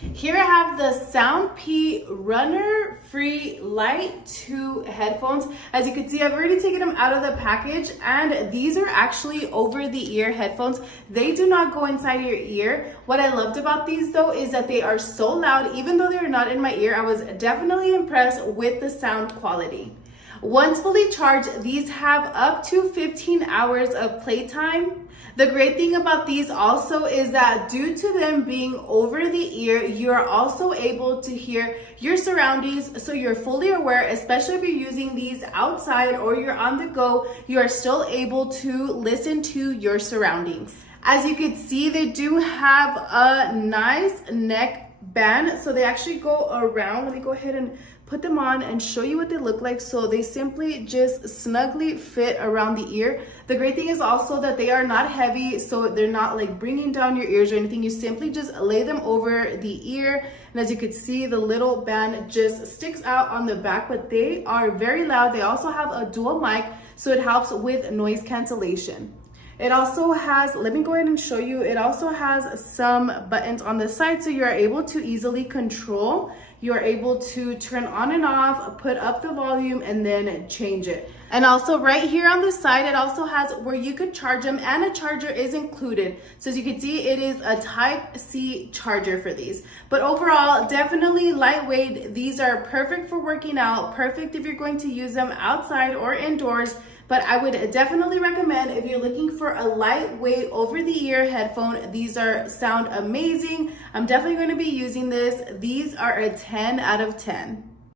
Here I have the SoundPEATS RunFree Lite 2 headphones. As you can see, I've already taken them out of the package, and these are actually over-the-ear headphones. They do not go inside your ear. What I loved about these though is that they are so loud. Even though they're not in my ear, I was definitely impressed with the sound quality. Once fully charged, these have up to 15 hours of playtime. The great thing about these also is that due to them being over the ear, you are also able to hear your surroundings, so you're fully aware, especially if you're using these outside or you're on the go, you are still able to listen to your surroundings. As you can see, they do have a nice neck band, so they actually go around. Let me go ahead and put them on and show you what they look like. So they simply just snugly fit around the ear. The great thing is also that they are not heavy, so they're not like bringing down your ears or anything. You simply just lay them over the ear, and as you can see, the little band just sticks out on the back, but they are very loud. They also have a dual mic, so it helps with noise cancellation. It also has, let me go ahead and show you, it also has some buttons on the side, so you are able to easily control. You are able to turn on and off, put up the volume, and then change it. And also right here on the side, it also has where you could charge them, and a charger is included. So as you can see, it is a Type-C charger for these. But overall, definitely lightweight. These are perfect for working out, perfect if you're going to use them outside or indoors. But I would definitely recommend if you're looking for a lightweight over-the-ear headphone. These sound amazing. I'm definitely going to be using this. These are a 10 out of 10.